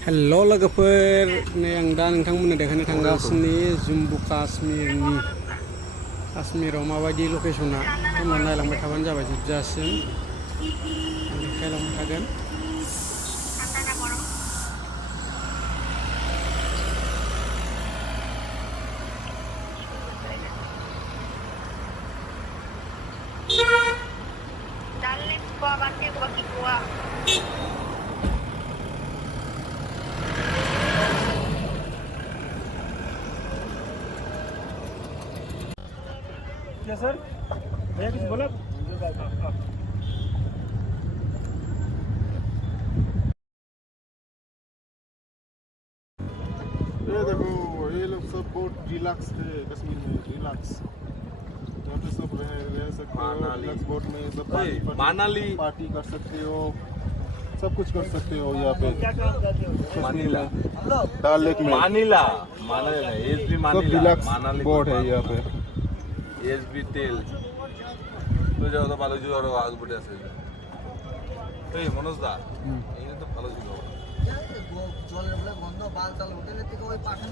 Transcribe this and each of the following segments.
Hello' लोगोफोर नै आं दा नोंथांमोननो देखायनो थांगासिनो जुम्मु काश्मीराव माबायदि लकेसना उनाव नायलांबाय थाबानो जाबाय जोबजासिम देखायलांबाय थागोन। क्या सर भैया कुछ बोला ये देखो ये लोग सब बहुत रिलैक्स है कश्मीर में रिलैक्स यहाँ पे सब रह सकते हो रिलैक्स बोट में सब मानाली पार्टी कर सकते हो सब कुछ कर सकते हो यहाँ पे मानीला डाल लेक में मानीला मानीला एसबी सब मानीला रिलैक्स मानाली बोट है यहाँ पे एसबी तेल तो যাও তো ভালো জুড়ে আরো আগ বটে আছে এই মনোজ দা এই তো ভালো জুড়ে জলের বলে গন্ধ বাল চাল হোটেলের থেকে ওই পাঠান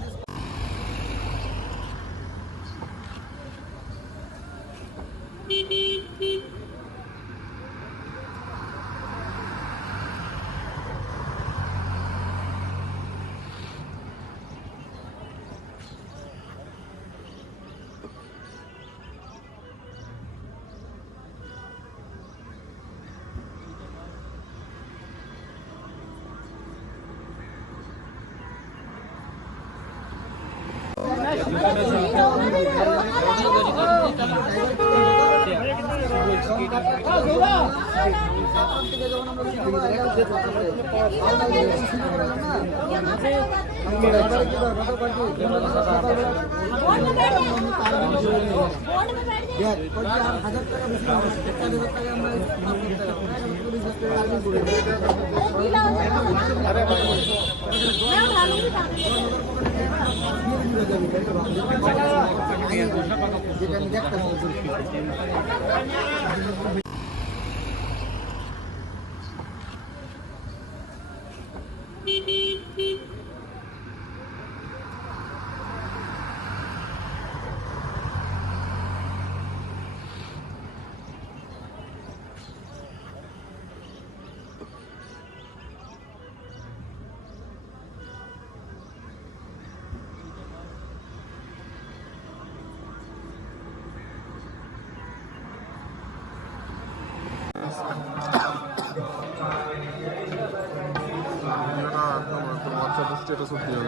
व्हाट्सएप स्टेटस होती है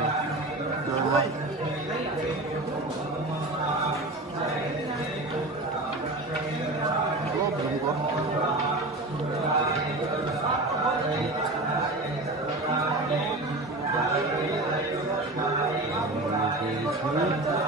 हेलो